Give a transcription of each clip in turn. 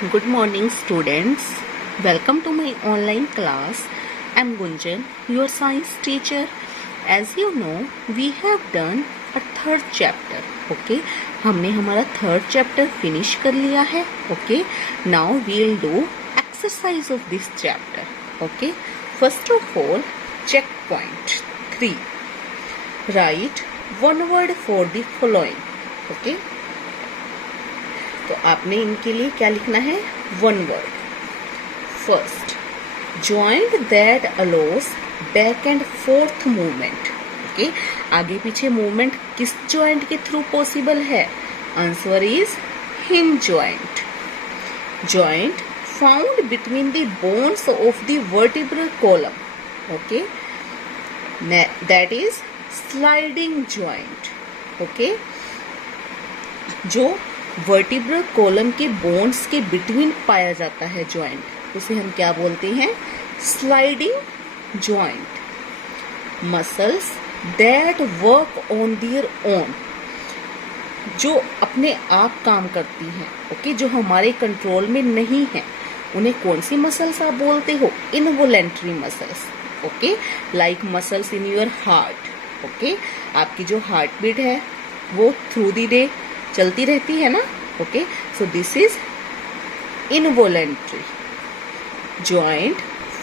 Good morning, students. Welcome to my online class. I'm Gunjan, your science teacher. As you know, we have done a third chapter. Okay, हमने हमारा third chapter finish कर लिया है. Okay, now we'll do exercise of this chapter. Okay, first of all, check point 3. Write one word for the following. Okay. तो आपने इनके लिए क्या लिखना है? One word. First, joint that allows back and forth movement. Okay, आगे पीछे movement किस जॉइंट के थ्रू पॉसिबल है? Answer is hinge joint. Joint found between the bones of the vertebral column. Okay, that is sliding joint. Okay, जो vertebral column के bones के between पाया जाता है जॉइंट, उसे हम क्या बोलते हैं? Sliding joint. Muscles that work on their own, जो अपने आप काम करती हैं. ओके, जो हमारे कंट्रोल में नहीं है, उन्हें कौन सी मसल्स आप बोलते हो? Involuntary muscles. Okay, like muscles in your heart. Okay, आपकी जो हार्ट बीट है वो थ्रू द डे चलती रहती है ना. Okay, so this is involuntary. Joint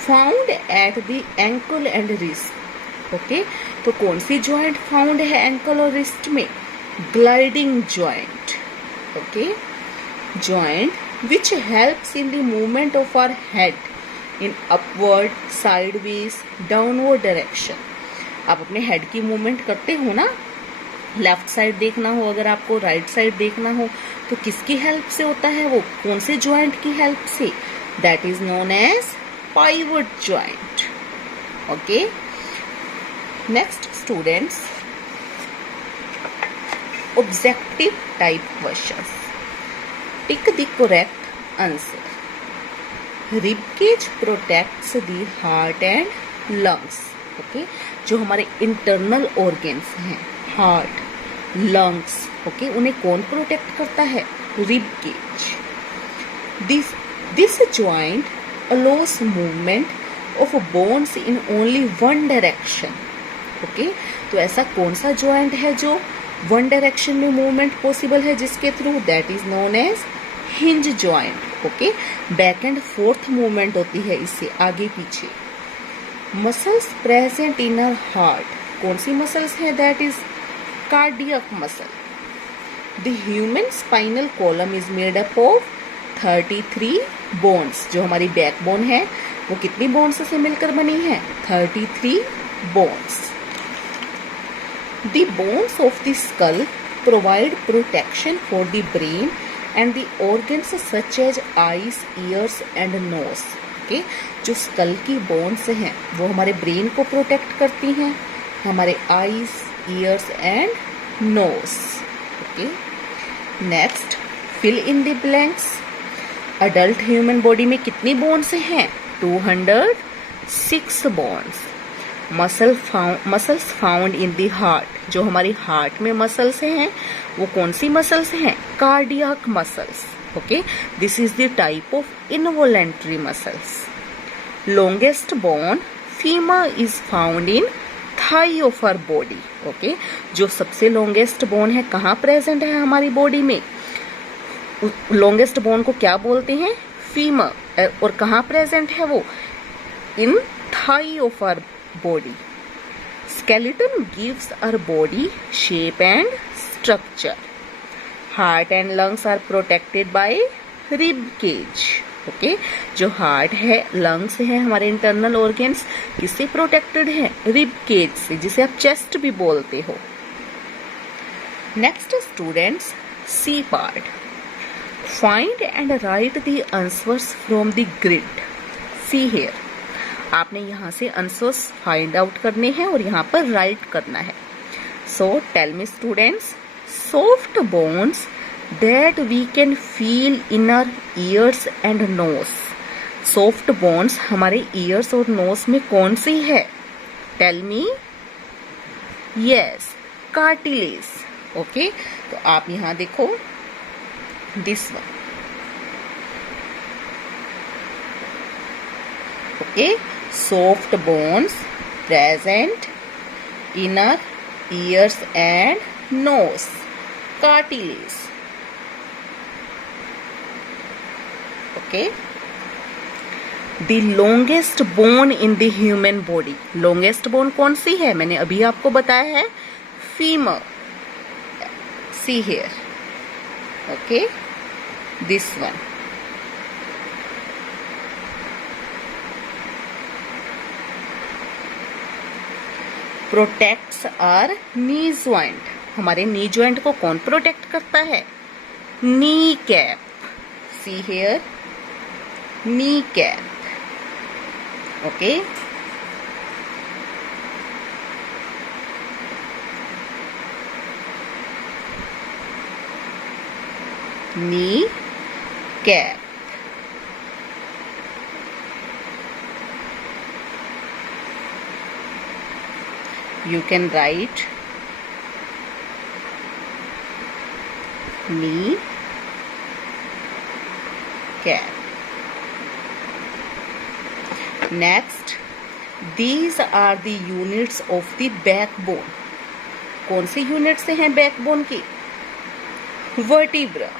found at the ankle and wrist. Okay, तो कौन सी जॉइंट फाउंड है एंकल और रिस्ट में? Gliding joint. Okay, joint which helps in the movement of our head in upward, sideways, downward direction. आप अपने head की movement करते हो ना, लेफ्ट साइड देखना हो, अगर आपको राइट साइड देखना हो, तो किसकी हेल्प से होता है? वो कौन से जॉइंट की हेल्प से? That is known as pivot joint. Okay, next students, objective type questions. Tick the correct answer. Rib cage protects the heart and lungs. Okay, जो हमारे इंटरनल ऑर्गन्स हैं, हार्ट, लंग्स, ओके, उन्हें कौन protect करता है? Rib cage. This joint allows movement of bones in only one direction. Okay, तो ऐसा कौन सा जॉइंट है जो वन डायरेक्शन में मूवमेंट पॉसिबल है जिसके थ्रू? That is known as hinge joint. Okay, back and forth movement होती है इससे, आगे पीछे. Muscles present in our heart, कौन सी मसल्स है? That is cardiac muscle. The human spinal column is made up of 33 bones. जो हमारी बैकबोन है वो कितनी बोन्स से मिलकर बनी है? 33 bones. The bones of the skull provide protection for the brain and the organs such as eyes, ears and nose. Okay, जो स्कल की बोन्स हैं वो हमारे ब्रेन को प्रोटेक्ट करती हैं, हमारे eyes, ears and nose. Okay, next, fill in the blanks. Adult human body में कितनी बोन्स हैं? 206 bones. Muscles found in the heart, जो हमारी हार्ट में मसल्स हैं वो कौन सी मसल्स हैं? Cardiac muscles. Okay, this is the type of involuntary muscles. Longest bone femur is found in thigh of our body. Okay, जो सबसे लॉन्गेस्ट बोन है कहाँ प्रेजेंट है हमारी बॉडी में? लॉन्गेस्ट बोन को क्या बोलते हैं? फीमर. और कहाँ प्रेजेंट है वो? In thigh of our body. Skeleton gives our body shape and structure. Heart and lungs are protected by rib cage. Okay, जो हार्ट है, लंग्स है, हमारे इंटरनल ऑर्गन्स किससे प्रोटेक्टेड है? रिब केज से, जिसे आप चेस्ट भी बोलते हो. Next students, C part. Find and write the answers from the grid. See here, आपने यहाँ से आंसर्स फाइंड आउट करने हैं और यहाँ पर राइट करना है. So tell me students, soft bones that we can feel in our ears and nose. Soft bones हमारे ईयर्स और नोज में कौन सी है? Tell me. Yes, cartilage. Okay, तो आप यहाँ देखो, this one. Okay, soft bones present inner ears and nose, cartilage. Okay, the longest bone in the human body, longest bone कौन सी है? मैंने अभी आपको बताया है femur. See here, okay, this one. Protects our knee joint, हमारे knee joint को कौन प्रोटेक्ट करता है? Kneecap. See here, kneecap. Okay, kneecap. You can write knee cap. Next, these are the units of the backbone. कौन सी unit से हैं backbone की? Vertebra.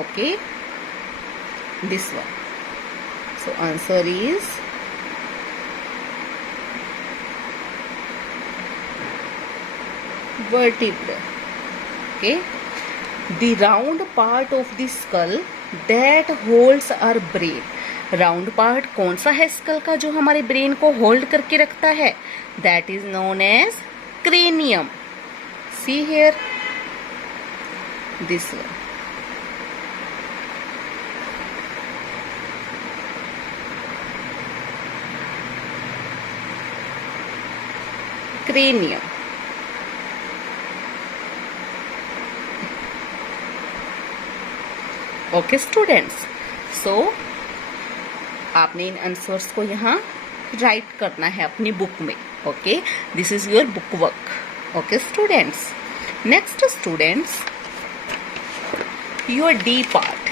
Okay, this one. So answer is vertebra. Okay, the round part of the skull that holds our brain. Round part कौन सा है school का जो हमारे ब्रेन को होल्ड करके रखता है? That is known as cranium. See here, this one. cranium. Okay students, so आपने इन आंसर्स को यहाँ राइट करना है अपनी बुक में. Okay, this is your book work. Okay students, next students, your D part.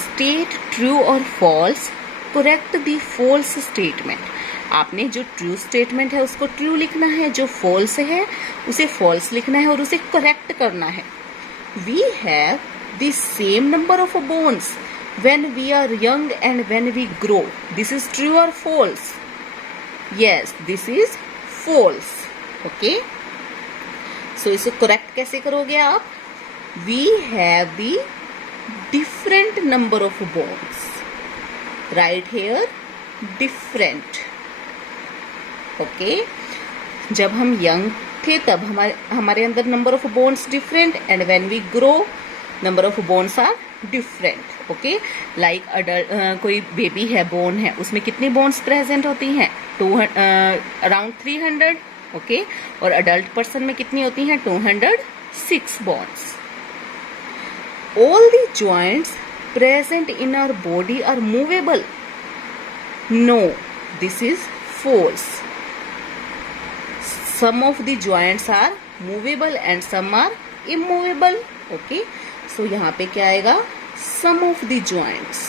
State true और false, correct the false statement. आपने जो ट्रू स्टेटमेंट है उसको ट्रू लिखना है, जो फॉल्स है उसे फॉल्स लिखना है और उसे करेक्ट करना है. We have the same number of bones when we are young and when we grow. This is true or false? Yes, this is false. Okay. So इसे correct कैसे करोगे आप? We have the different number of bones. Right here, different. Okay. जब हम young थे तब हमारे अंदर number of bones different, and when we grow number of bones are different. Okay, like कोई बेबी है, बोन है, उसमें कितनी बोन्स प्रेजेंट होती हैं? अराउंड 300. ओके, और अडल्ट पर्सन में कितनी होती हैं? 206 bones. All the joints present in our body are movable. No, this is false. Some of the joints are movable and some are immovable. Okay, so यहाँ पे क्या आएगा? Some of the joints.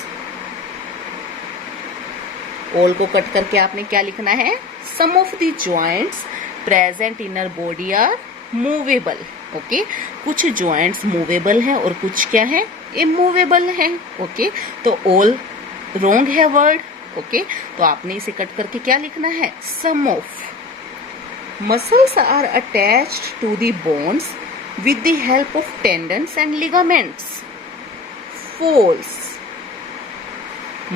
All को cut करके आपने क्या लिखना है? Some of the joints present in our body are movable. Okay, कुछ joints movable हैं और कुछ क्या है? Immovable हैं. Okay, तो all wrong है word. Okay, तो आपने इसे कट करके क्या लिखना है? Some of. Muscles are attached to the bones with the help of tendons and ligaments. False.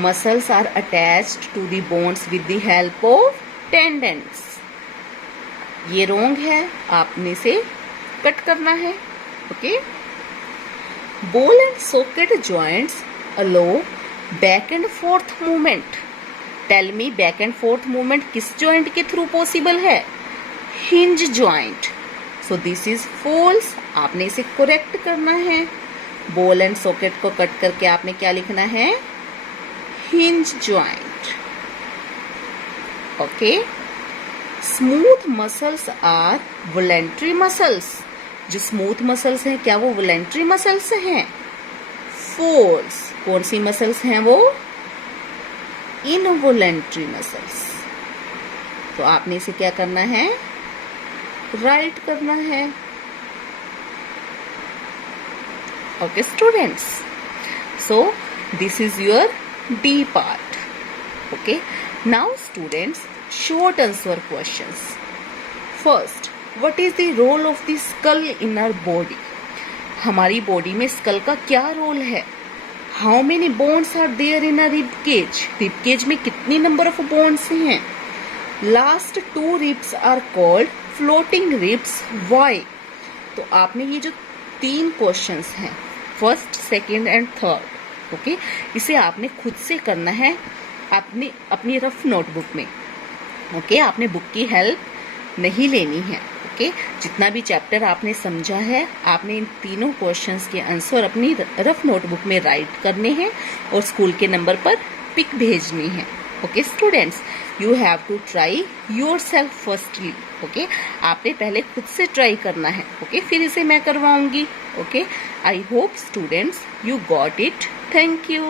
Muscles are attached to the bones with the help of tendons. ये wrong है, आपने से कट करना है. Okay? Ball and socket joints allow back and forth movement. Tell me, back and forth movement किस joint के through possible है? Hinge joint. So this is false. आपने इसे करेक्ट करना है. बॉल एंड सॉकेट को कट करके आपने क्या लिखना है? Hinge joint. Okay. Smooth muscles are voluntary muscles. जो स्मूथ मसल्स हैं क्या वो वॉलेंट्री मसल्स हैं? फॉल्स. कौन सी मसल्स हैं वो? Involuntary muscles. तो आपने इसे क्या करना है, राइट करना है। Okay students, so this is your D part. Okay, now students, short answer questions. First, what is the role of the skull in our body? हमारी बॉडी में स्कल का क्या रोल है? How many bones are there in a rib cage? Rib cage में कितनी number of bones हैं? Last two ribs are called floating ribs. Why? तो आपने ये जो 3 क्वेश्चंस हैं, first, second and third, okay, इसे आपने खुद से करना है अपनी रफ नोटबुक में। ओके, आपने बुक की हेल्प नहीं लेनी है। ओके, जितना भी चैप्टर आपने समझा है, आपने इन तीनों क्वेश्चंस के आंसर अपनी रफ नोटबुक में राइट करने हैं और स्कूल के नंबर पर पिक भेजनी है। Okay students, you have to try yourself firstly. Okay, आपने पहले खुद से ट्राई करना है। ओके, फिर इसे मैं करवाऊंगी। Okay, I hope students you got it. Thank you.